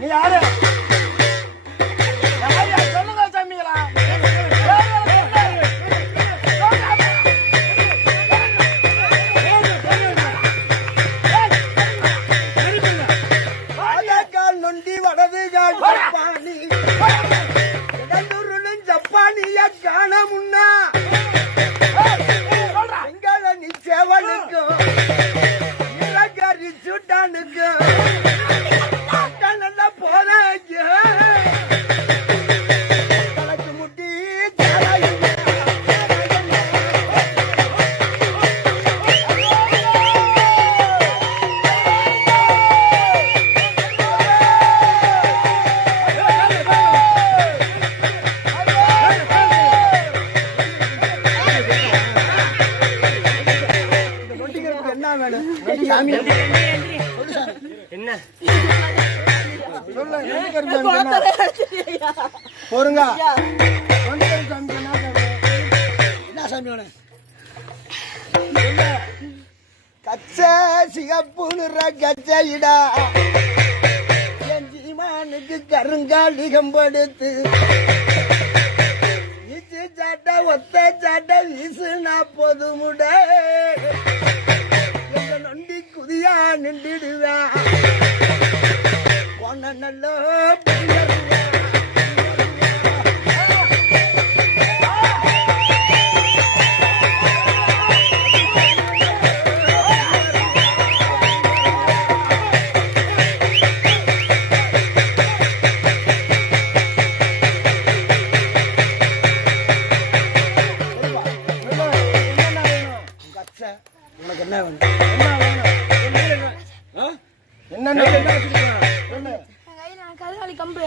நீ யாரு? சொல்லுங்க சாமிகளா. நொண்டி வடதுகால் ஜப்பானி ஜப்பானிய காண முன்னா எங்களை நிச்சயவனுக்கும் இலக்கரி சுட்டானுக்கும் நல்லா போற கலக்கு முட்டி போருங்க என்ன சாமி கச்ச சிகப்பு நிற கச்சைடா என் ஜீமானுக்கு கருங்காலிகம் படுத்து வீச்சு சாட்டை ஒத்த சாட்டை வீசுனா பொதுமுட நொண்டி குதியா நின்றுடுவா பொண்ண நல்ல உனக்கு என்ன வேணும்? என்ன கருவாளி கம்பு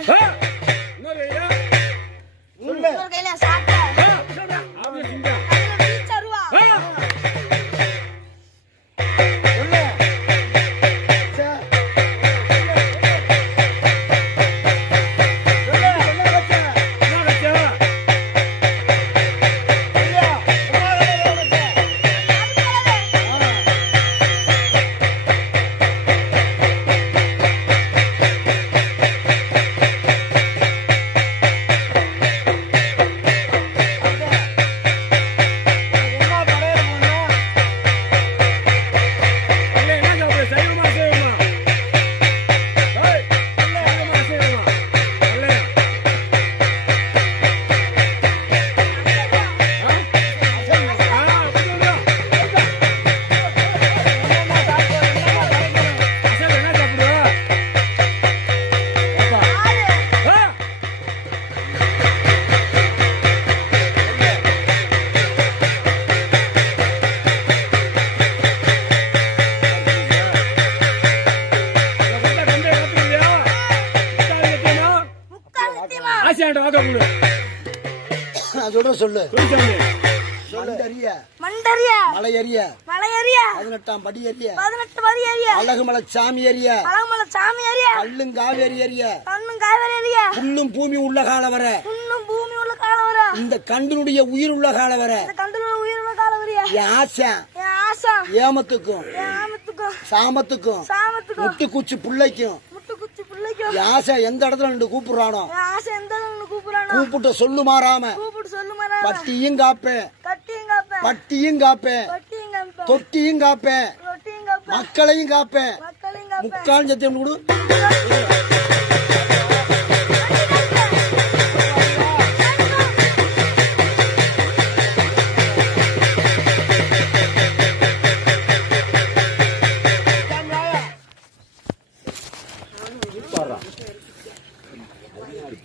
சொல்லு மலையறிய 18 படி எறிய அழகு மலை சாமி எறிய கல்லும் காவேரி எறிய புல்லும் பூமி உள்ள கால வர இந்த கண்டனுடைய உயிர் உள்ள கால வர ஏமத்துக்கும் சாமத்துக்கும் முட்டு குச்சி பிள்ளைக்கும் யாசை எந்த இடத்துல நின்று கூப்பிடுறானோ கூப்பிட்டு சொல்லு மாறாம பட்டியும் காப்பேன் தொட்டியும் காப்பேன் மக்களையும் காப்பேன் முக்கால் சத்தியம் கொடு